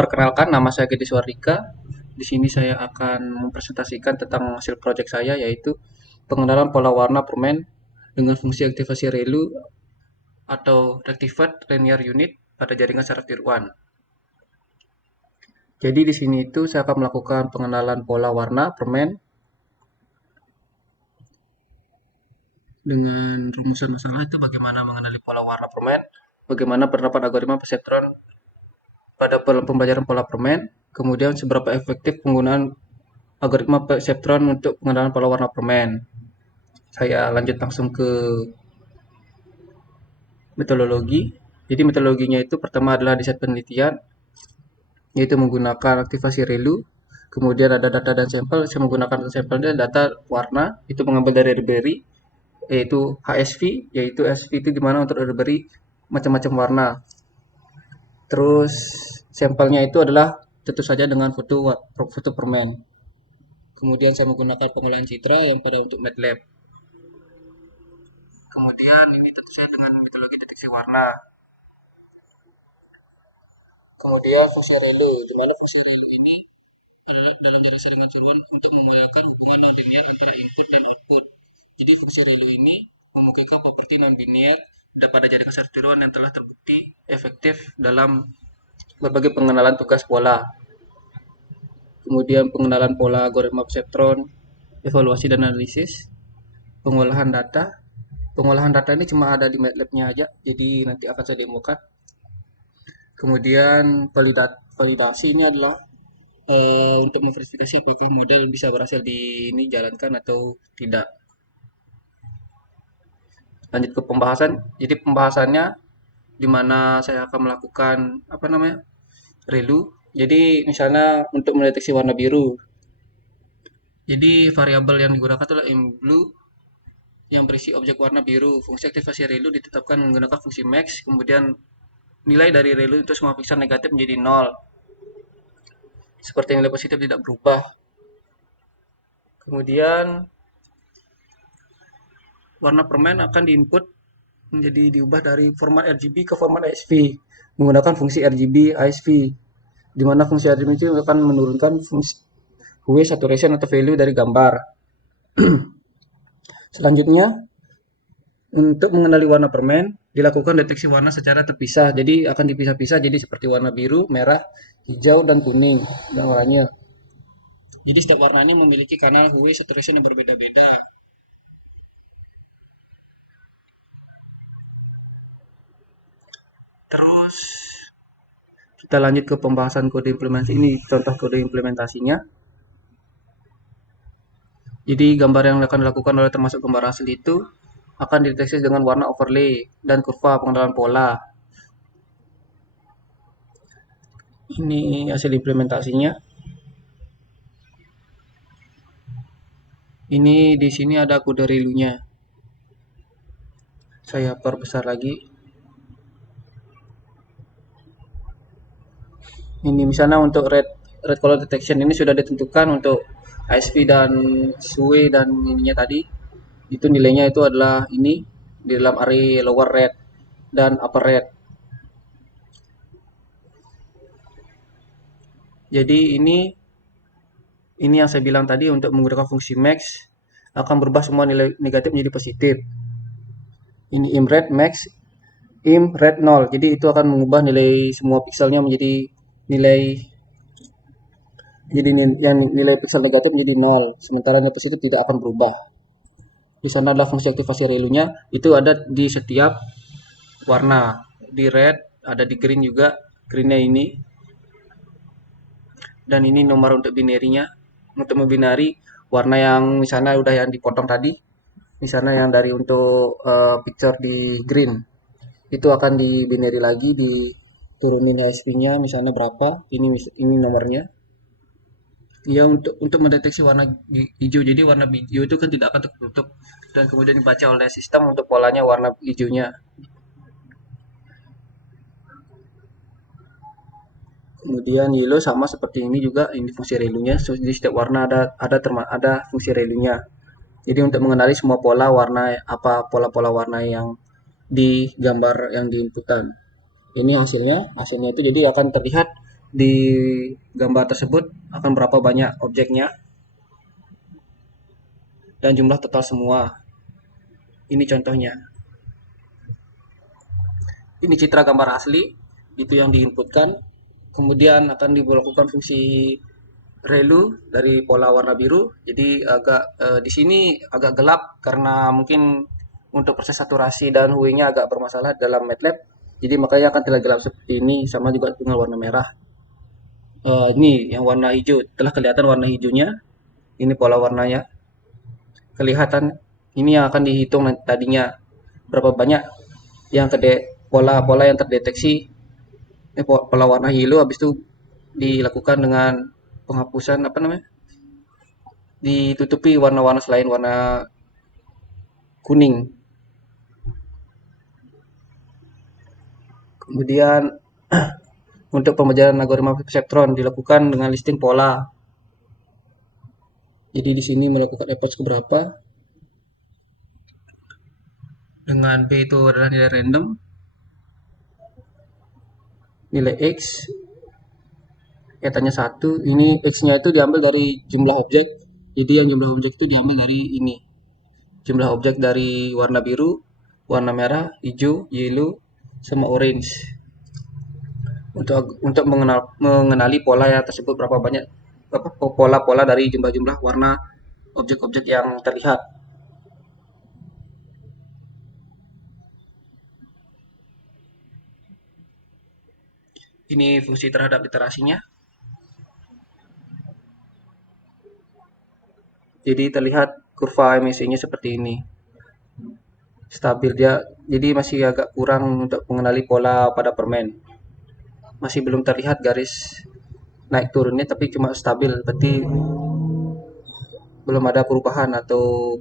Perkenalkan, nama saya Gede Suardika. Di sini saya akan mempresentasikan tentang hasil proyek saya, yaitu pengenalan pola warna permen dengan fungsi aktivasi relu atau Rectified Linear Unit pada jaringan saraf tiruan. Jadi di sini itu saya akan melakukan pengenalan pola warna permen dengan rumusan masalah itu bagaimana mengenali pola warna permen, bagaimana penerapan algoritma perseptron pada pembelajaran pola permen, kemudian seberapa efektif penggunaan algoritma perseptron untuk pengenalan pola warna permen. Saya lanjut langsung ke metodologi. Jadi metodologinya itu pertama adalah desain penelitian, yaitu menggunakan aktivasi relu. Kemudian ada data dan sampel. Saya menggunakan sampelnya data warna, itu mengambil dari Raspberry, yaitu HSV, yaitu HSV itu dimana untuk Raspberry macam-macam warna. Terus sampelnya itu adalah tentu saja dengan foto permen. Kemudian saya menggunakan pengolahan citra yang pada untuk MATLAB. Kemudian ini tentu saja dengan metodologi deteksi warna. Kemudian fungsi relu, di mana fungsi relu ini adalah dalam jaringan tiruan untuk memuliakan hubungan non linear antara input dan output. Jadi fungsi relu ini memungkinkan properti non linear pada jaringan saraf tiruan yang telah terbukti efektif dalam berbagai pengenalan tugas pola. Kemudian pengenalan pola algoritma perseptron, evaluasi dan analisis, pengolahan data. Pengolahan data ini cuma ada di MATLAB-nya aja, jadi nanti akan saya demokan. Kemudian validasi ini adalah untuk memverifikasi apakah model bisa berhasil dijalankan atau tidak. Lanjut ke pembahasan. Jadi pembahasannya di mana saya akan melakukan relu. Jadi misalnya untuk mendeteksi warna biru. Jadi variabel yang digunakan adalah imBlue yang berisi objek warna biru. Fungsi aktivasi relu ditetapkan menggunakan fungsi max, kemudian nilai dari relu untuk semua piksel negatif menjadi 0. Seperti nilai positif tidak berubah. Kemudian warna permen akan diinput menjadi diubah dari format RGB ke format ASV menggunakan fungsi RGB ASV, di mana fungsi RGB itu akan menurunkan fungsi hue, saturation atau value dari gambar. Selanjutnya, untuk mengenali warna permen, dilakukan deteksi warna secara terpisah. Jadi akan dipisah-pisah jadi seperti warna biru, merah, hijau, dan kuning dan oranye. Jadi setiap warna ini memiliki kanal hue saturation yang berbeda-beda. Terus kita lanjut ke pembahasan kode implementasi ini, contoh kode implementasinya. Jadi gambar yang akan dilakukan oleh termasuk gambar asli itu akan dideteksi dengan warna overlay dan kurva pengenalan pola. Ini hasil implementasinya. Ini di sini ada kode relunya. Saya perbesar lagi. Ini misalnya untuk red color detection ini sudah ditentukan untuk ASV dan SUE dan ininya tadi. Itu nilainya itu adalah ini di dalam array lower red dan upper red. Jadi ini yang saya bilang tadi, untuk menggunakan fungsi max akan berubah semua nilai negatif menjadi positif. Ini imRed max, imRed 0. Jadi itu akan mengubah nilai semua pikselnya menjadi nilai yang nilai piksel negatif menjadi 0, sementara nilai positif tidak akan berubah. Di sana adalah fungsi aktivasi relunya, itu ada di setiap warna. Di red, ada di green juga, greennya ini. Dan ini nomor untuk binarinya, untuk membinari warna yang misalnya udah yang dipotong tadi, misalnya yang dari untuk picture di green, itu akan di binary lagi, diturunin HSV-nya misalnya berapa, ini nomornya. Ya, untuk mendeteksi warna hijau. Jadi warna hijau itu kan tidak akan tertutup dan kemudian dibaca oleh sistem untuk polanya warna hijaunya. Kemudian yellow sama seperti ini juga, ini fungsi relunya. Di setiap warna ada fungsi relunya. Jadi untuk mengenali semua pola warna, pola-pola warna yang di gambar yang diinputan. Ini hasilnya itu jadi akan terlihat di gambar tersebut akan berapa banyak objeknya dan jumlah total semua. Ini contohnya. Ini citra gambar asli, itu yang diinputkan. Kemudian akan dilakukan fungsi relu dari pola warna biru. Jadi di sini agak gelap karena mungkin untuk proses saturasi dan hue-nya agak bermasalah dalam MATLAB. Jadi makanya akan terlihat gelap seperti ini, sama juga dengan warna merah. Ini yang warna hijau, telah kelihatan warna hijaunya. Ini pola warnanya kelihatan. Ini yang akan dihitung tadinya berapa banyak yang pola-pola yang terdeteksi, pola warna hijau, habis itu dilakukan dengan penghapusan apa namanya, ditutupi warna-warna selain warna kuning. Kemudian untuk pembelajaran algoritma perseptron dilakukan dengan listing pola. Jadi di sini melakukan effort seberapa dengan B itu adalah nilai random, nilai X tanya 1, ini X-nya itu diambil dari jumlah objek. Jadi yang jumlah objek itu diambil dari ini. Jumlah objek dari warna biru, warna merah, hijau, yellow, sama orange. Untuk mengenali pola yang tersebut, berapa banyak pola-pola dari jumlah-jumlah warna objek-objek yang terlihat. Ini fungsi terhadap literasinya. Jadi terlihat kurva emisinya seperti ini. Stabil dia, jadi masih agak kurang untuk mengenali pola pada permen. Masih belum terlihat garis naik turunnya, tapi cuma stabil, berarti belum ada perubahan atau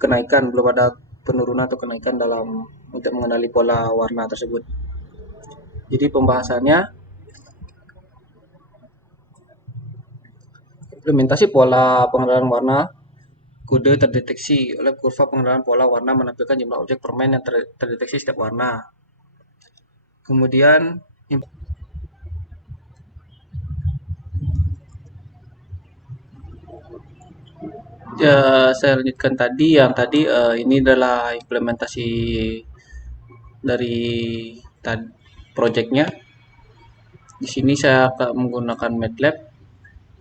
kenaikan, belum ada penurunan atau kenaikan dalam untuk mengenali pola warna tersebut. Jadi pembahasannya implementasi pola pengenalan warna. Kode terdeteksi oleh kurva pengenalan pola warna menampilkan jumlah objek permen yang terdeteksi setiap warna. Kemudian saya lanjutkan tadi yang tadi ini adalah implementasi dari projectnya. Di sini saya akan menggunakan MATLAB,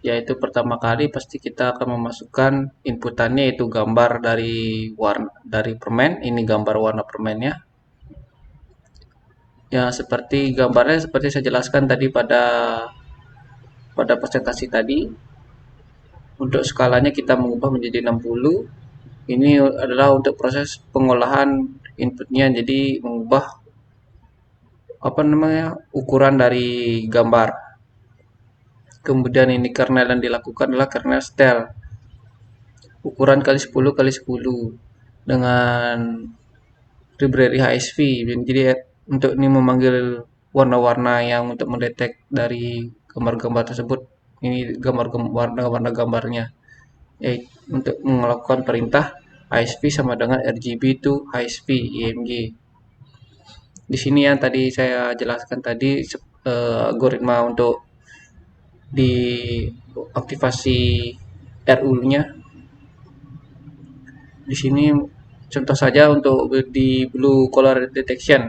yaitu pertama kali pasti kita akan memasukkan inputannya, yaitu gambar dari permen. Ini gambar warna permennya. Ya, seperti gambarnya seperti saya jelaskan tadi pada presentasi tadi. Untuk skalanya kita mengubah menjadi 60. Ini adalah untuk proses pengolahan inputnya, jadi mengubah ukuran dari gambar. Kemudian ini kernel yang dilakukan adalah kernel style, ukuran kali 10 kali 10 dengan library HSV. Jadi untuk ini memanggil warna-warna yang untuk mendetek dari gambar-gambar tersebut. Ini warna gambarnya. Untuk melakukan perintah HSV sama dengan RGB to HSV IMG. Di sini yang tadi saya jelaskan tadi algoritma untuk di aktivasi RU-nya. Di sini contoh saja untuk di blue color detection.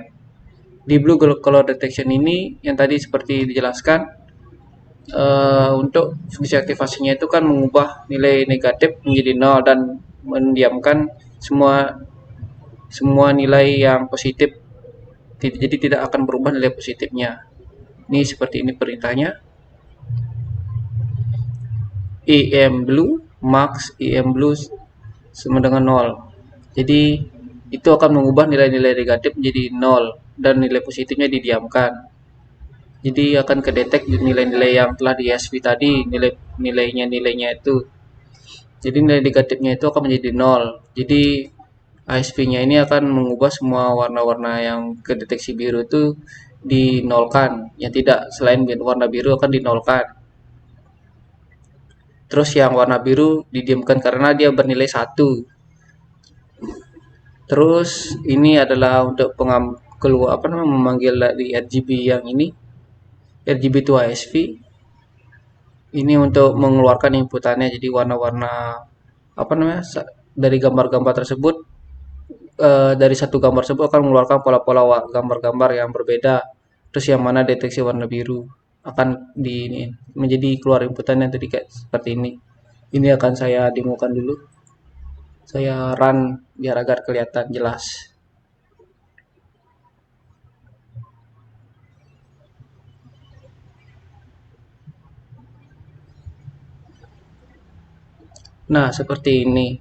Di blue color detection ini yang tadi seperti dijelaskan, untuk fungsi aktivasinya itu kan mengubah nilai negatif menjadi 0 dan mendiamkan semua nilai yang positif. Jadi tidak akan berubah nilai positifnya. Ini seperti ini perintahnya. EM blue max EM blue sama dengan 0. Jadi itu akan mengubah nilai-nilai negatif menjadi 0 dan nilai positifnya didiamkan. Jadi akan kedetek nilai-nilai yang telah di ESV tadi, nilainya itu. Jadi nilai negatifnya itu akan menjadi 0. Jadi ASV-nya ini akan mengubah semua warna-warna yang kedeteksi biru itu dinolkan. Yang tidak selain warna biru akan dinolkan. Terus yang warna biru didiamkan karena dia bernilai 1. Terus ini adalah untuk memanggil dari RGB yang ini. RGB to ISV. Ini untuk mengeluarkan inputannya, jadi warna-warna apa namanya dari gambar-gambar tersebut, dari satu gambar tersebut akan mengeluarkan pola-pola gambar-gambar yang berbeda. Terus yang mana deteksi warna biru akan ini menjadi keluar inputannya tadi kayak seperti ini. Ini akan saya demokan dulu. Saya run biar agar kelihatan jelas. Nah, seperti ini.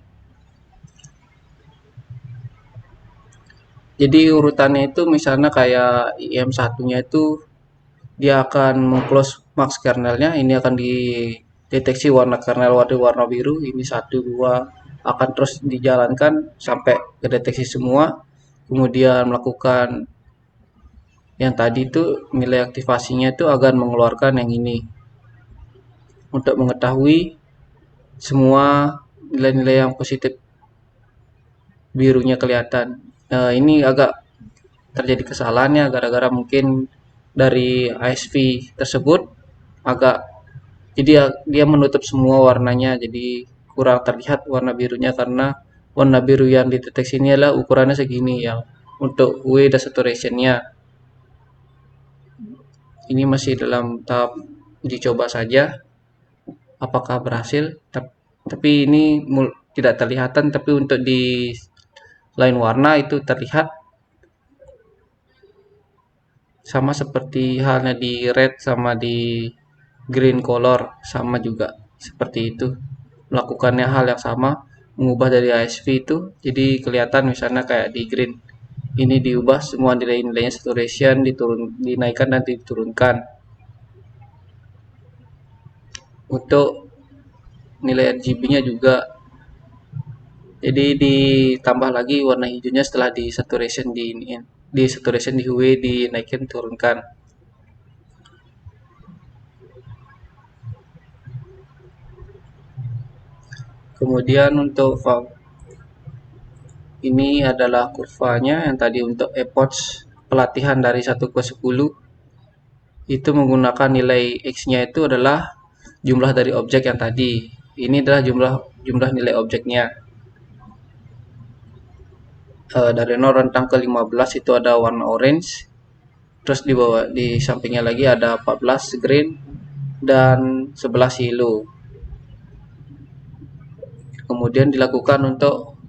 Jadi urutannya itu misalnya kayak IM satunya itu dia akan mengclose max kernelnya, ini akan dideteksi warna kernel warna biru, ini 1 2 akan terus dijalankan sampai kedeteksi semua, kemudian melakukan yang tadi itu nilai aktivasinya itu akan mengeluarkan yang ini untuk mengetahui semua nilai-nilai yang positif birunya kelihatan. Ini agak terjadi kesalahannya gara-gara mungkin dari ISV tersebut agak, jadi dia menutup semua warnanya, jadi kurang terlihat warna birunya karena warna biru yang dideteksi ini adalah ukurannya segini yang untuk W dan saturationnya. Ini masih dalam tahap uji coba saja apakah berhasil, tapi ini tidak terlihatan, tapi untuk di lain warna itu terlihat. Sama seperti halnya di red sama di green color, sama juga seperti itu, melakukannya hal yang sama, mengubah dari ISV itu jadi kelihatan misalnya kayak di green ini diubah semua nilai-nilainya, saturation dinaikkan dan diturunkan. Untuk nilai RGB-nya juga jadi ditambah lagi warna hijaunya setelah di saturation di hue dinaikin turunkan. Kemudian untuk ini adalah kurvanya yang tadi untuk epoch pelatihan dari 1 ke 10 itu menggunakan nilai X-nya itu adalah jumlah dari objek yang tadi. Ini adalah jumlah nilai objeknya. Dari 0 rentang ke 15 itu ada warna orange. Terus di bawah di sampingnya lagi ada 14 green dan 11 yellow. Kemudian dilakukan untuk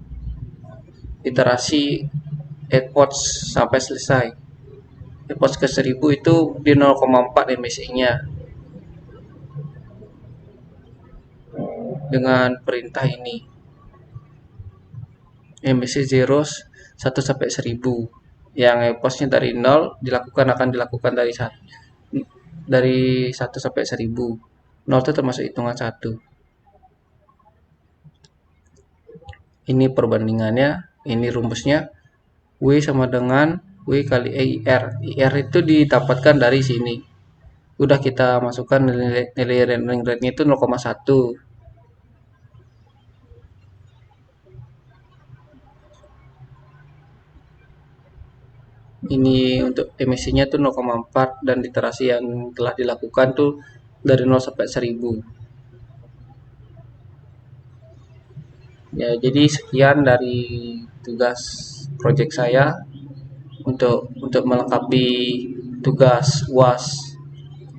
iterasi epoch sampai selesai. Epoch ke 1000 itu di 0,4 MSI-nya. Dengan perintah ini. MSI 0 1 sampai 1000. Yang epochnya dari 0 akan dilakukan dari 1 sampai 1000. 0 itu termasuk hitungan 1. Ini perbandingannya, ini rumusnya. W sama dengan W kali IR. IR itu didapatkan dari sini. Udah kita masukkan nilai rendering rate-nya itu 0,1. Ini untuk emisinya tuh 0,4 dan literasi yang telah dilakukan tuh dari 0 sampai 1000. Ya, jadi sekian dari tugas project saya untuk melengkapi tugas UAS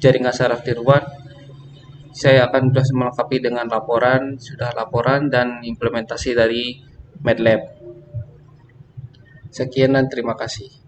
jaringan saraf tiruan. Saya akan sudah melengkapi dengan laporan dan implementasi dari MATLAB. Sekian dan terima kasih.